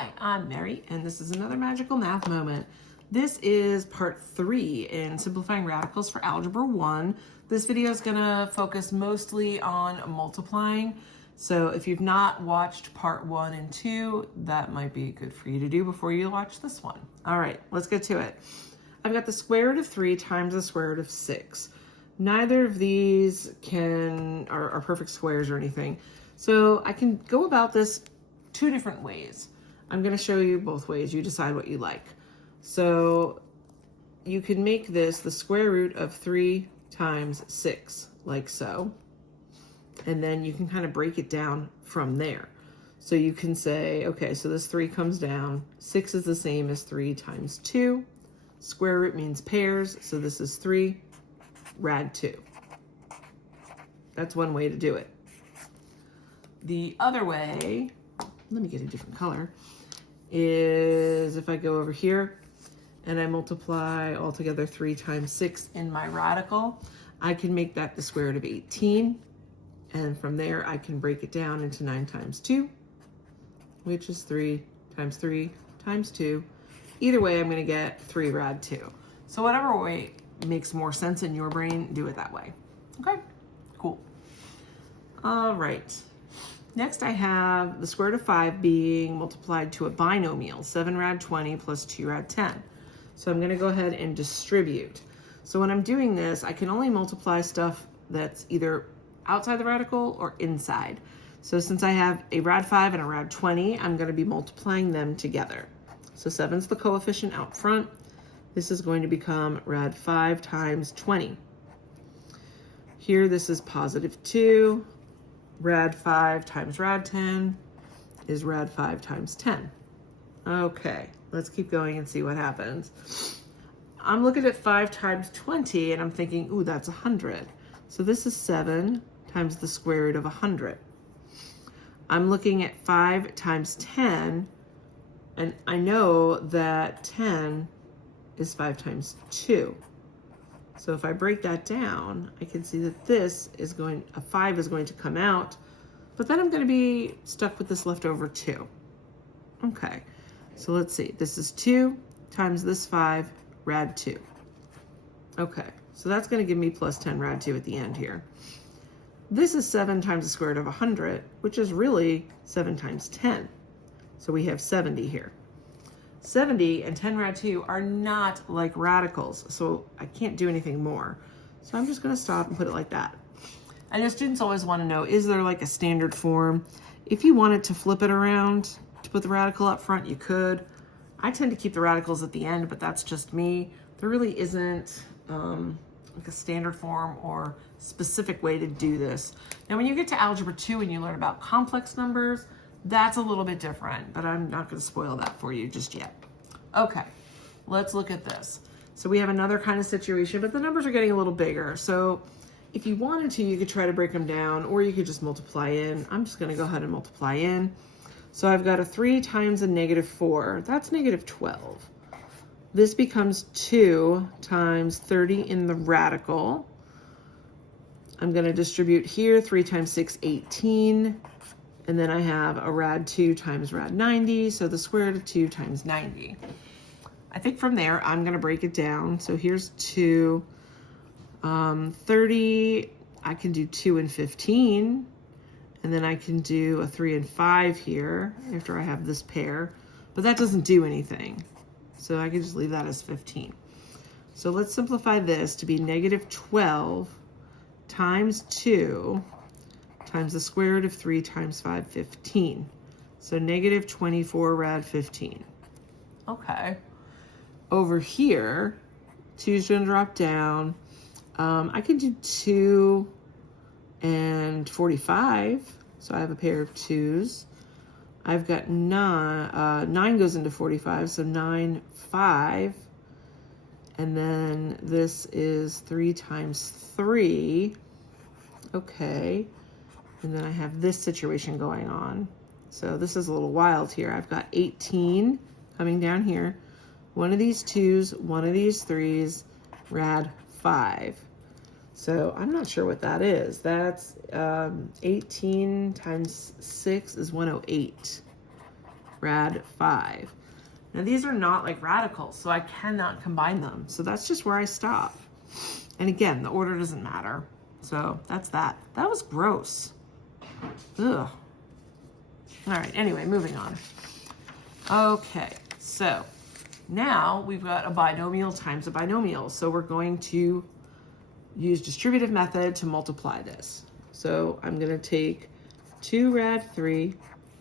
Hi, I'm Mary, and this is another magical math moment. This is part 3 in simplifying radicals for Algebra 1. This video is going to focus mostly on multiplying. So if you've not watched part 1 and 2, that might be good for you to do before you watch this one. All right, let's get to it. I've got the square root of 3 times the square root of 6. Neither of these are perfect squares or anything. So I can go about this two different ways. I'm going to show you both ways. You decide what you like. So you can make this the square root of 3 times 6, like so. And then you can kind of break it down from there. So you can say, okay, so this 3 comes down. 6 is the same as 3 times 2. Square root means pairs, so this is 3 rad 2. That's one way to do it. The other way, let me get a different color, is if I go over here and I multiply altogether 3 times 6 in my radical, I can make that the square root of 18. And from there, I can break it down into 9 times 2, which is 3 times 3 times 2. Either way, I'm going to get 3 rad 2. So whatever way makes more sense in your brain, do it that way. Okay, cool. All right. Next, I have the square root of 5 being multiplied to a binomial, 7 rad 20 plus 2 rad 10. So I'm going to go ahead and distribute. So when I'm doing this, I can only multiply stuff that's either outside the radical or inside. So since I have a rad 5 and a rad 20, I'm going to be multiplying them together. So 7's the coefficient out front. This is going to become rad 5 times 20. Here, this is positive 2. Rad 5 times rad 10 is rad 5 times 10. Okay, let's keep going and see what happens. I'm looking at 5 times 20 and I'm thinking, ooh, that's 100. So this is 7 times the square root of 100. I'm looking at 5 times 10 and I know that 10 is 5 times 2. So if I break that down, I can see that this is a 5 is going to come out, but then I'm going to be stuck with this leftover 2. Okay, so let's see. This is 2 times this 5, rad 2. Okay, so that's going to give me plus 10 rad 2 at the end here. This is 7 times the square root of 100, which is really 7 times 10. So we have 70 here. 70 and 10 rad 2 are not like radicals, so I can't do anything more. So I'm just going to stop and put it like that. I know students always want to know, is there like a standard form? If you wanted to flip it around to put the radical up front, you could. I tend to keep the radicals at the end, but that's just me. There really isn't like a standard form or specific way to do this. Now, when you get to Algebra 2 and you learn about complex numbers, that's a little bit different, but I'm not going to spoil that for you just yet. Okay, let's look at this. So we have another kind of situation, but the numbers are getting a little bigger. So if you wanted to, you could try to break them down, or you could just multiply in. I'm just going to go ahead and multiply in. So I've got a 3 times a negative 4. That's negative 12. This becomes 2 times 30 in the radical. I'm going to distribute here. 3 times 6, 18. And then I have a rad 2 times rad 90, so the square root of 2 times 90. I think from there, I'm going to break it down. So here's 2. 30, I can do 2 and 15. And then I can do a 3 and 5 here after I have this pair. But that doesn't do anything. So I can just leave that as 15. So let's simplify this to be negative 12 times 2 times the square root of 3 times 5, 15. So negative 24 rad 15. Okay. Over here, 2 is going to drop down. I can do 2 and 45. So I have a pair of 2s. I've got 9. 9 goes into 45, so 9, 5. And then this is 3 times 3. Okay. And then I have this situation going on. So this is a little wild here. I've got 18 coming down here. One of these 2s, one of these 3s, rad 5. So I'm not sure what that is. That's 18 times 6 is 108. rad 5. Now these are not like radicals, so I cannot combine them. So that's just where I stop. And again, the order doesn't matter. So that's that. That was gross. Ugh. All right, anyway, moving on. Okay, so now we've got a binomial times a binomial. So we're going to use distributive method to multiply this. So I'm going to take 2 rad 3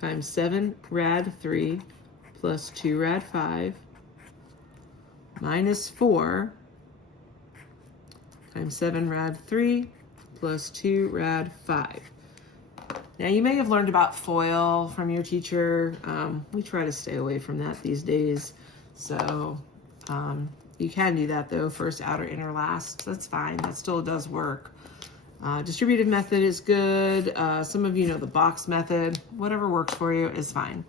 times 7 rad 3 plus 2 rad 5 minus 4 times 7 rad 3 plus 2 rad 5. Now you may have learned about FOIL from your teacher. We try to stay away from that these days. So you can do that though, first, outer, inner, last. That's fine, that still does work. Distributive method is good. Some of you know the box method. Whatever works for you is fine.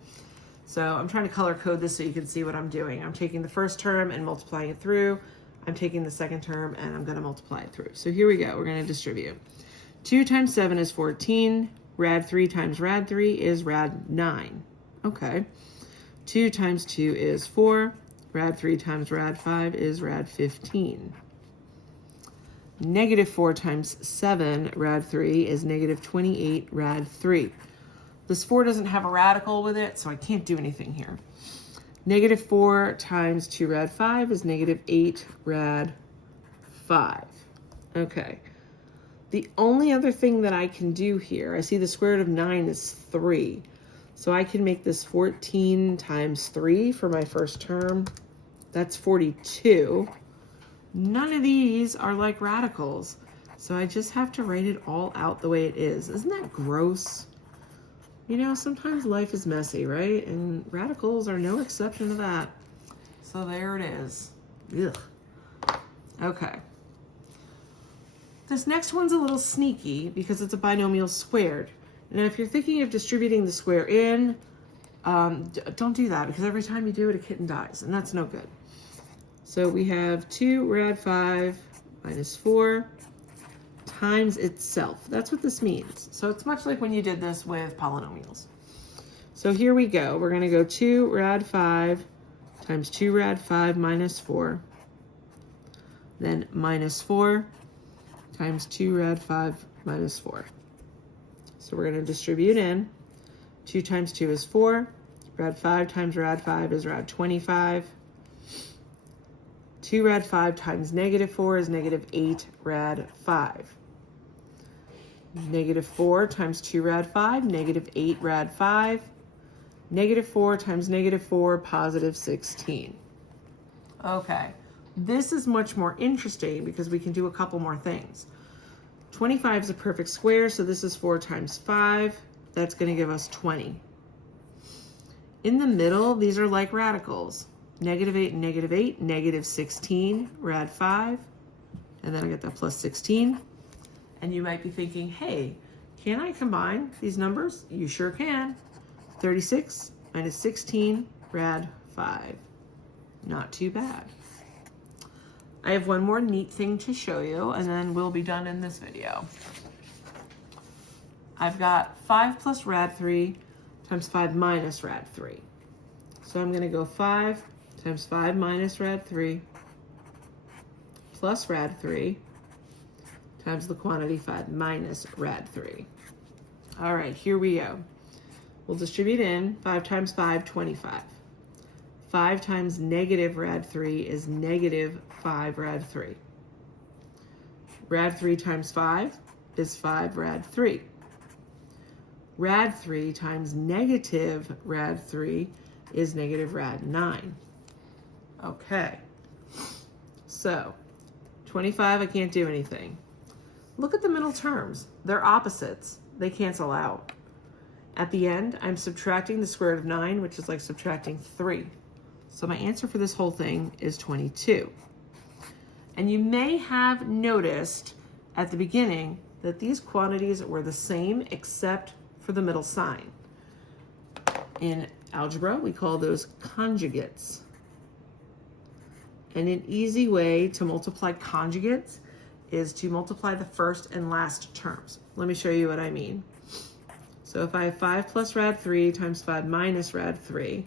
So I'm trying to color code this so you can see what I'm doing. I'm taking the first term and multiplying it through. I'm taking the second term and I'm going to multiply it through. So here we go. We're going to distribute. 2 times 7 is 14. Rad 3 times rad 3 is rad 9. Okay. 2 times 2 is 4. Rad 3 times rad 5 is rad 15. Negative 4 times 7 rad 3 is negative 28 rad 3. This 4 doesn't have a radical with it, so I can't do anything here. Negative 4 times 2 rad 5 is negative 8 rad 5. Okay. The only other thing that I can do here, I see the square root of 9 is 3. So I can make this 14 times 3 for my first term. That's 42. None of these are like radicals. So I just have to write it all out the way it is. Isn't that gross? You know, sometimes life is messy, right? And radicals are no exception to that. So there it is. Ugh. Okay. This next one's a little sneaky because it's a binomial squared. Now, if you're thinking of distributing the square in, don't do that because every time you do it, a kitten dies, and that's no good. So we have 2 rad 5 minus 4 times itself. That's what this means. So it's much like when you did this with polynomials. So here we go. We're going to go 2 rad 5 times 2 rad 5 minus 4. Then minus 4 times 2 rad 5 minus 4. So we're going to distribute in. 2 times 2 is 4. Rad 5 times rad 5 is rad 25. 2 rad 5 times negative 4 is negative 8 rad 5. Negative 4 times 2 rad 5, negative 8 rad 5. Negative 4 times negative 4, positive 16. Okay, this is much more interesting because we can do a couple more things. 25 is a perfect square, so this is 4 times 5. That's going to give us 20. In the middle, these are like radicals. Negative 8 and negative 8, negative 16, rad 5. And then I get that plus 16. And you might be thinking, hey, can I combine these numbers? You sure can. 36 minus 16, rad 5. Not too bad. I have one more neat thing to show you, and then we'll be done in this video. I've got 5 plus rad 3 times 5 minus rad 3. So I'm going to go 5 times 5 minus rad 3 plus rad 3 times the quantity 5 minus rad 3. All right, here we go. We'll distribute in. 5 times 5, 25. 5 times negative rad 3 is negative 5 rad 3. Rad 3 times 5 is 5 rad 3. Rad 3 times negative rad 3 is negative rad 9. Okay, so 25, I can't do anything. Look at the middle terms. They're opposites. They cancel out. At the end, I'm subtracting the square root of 9, which is like subtracting 3. So my answer for this whole thing is 22. And you may have noticed at the beginning that these quantities were the same except for the middle sign. In algebra, we call those conjugates. And an easy way to multiply conjugates is to multiply the first and last terms. Let me show you what I mean. So if I have 5 plus rad 3 times 5 minus rad 3,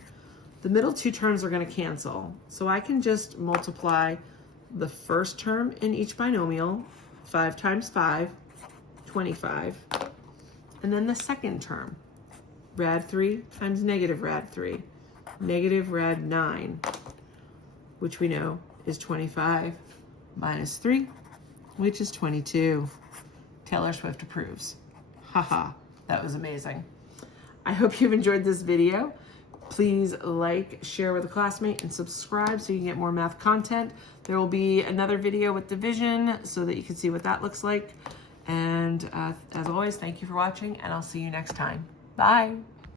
the middle two terms are going to cancel. So I can just multiply the first term in each binomial, 5 times 5, 25. And then the second term, rad 3 times negative rad 3, negative rad 9, which we know is 25 minus 3, which is 22. Taylor Swift approves. Haha, that was amazing. I hope you've enjoyed this video. Please like, share with a classmate, and subscribe so you can get more math content. There will be another video with division so that you can see what that looks like. And as always, thank you for watching, and I'll see you next time. Bye.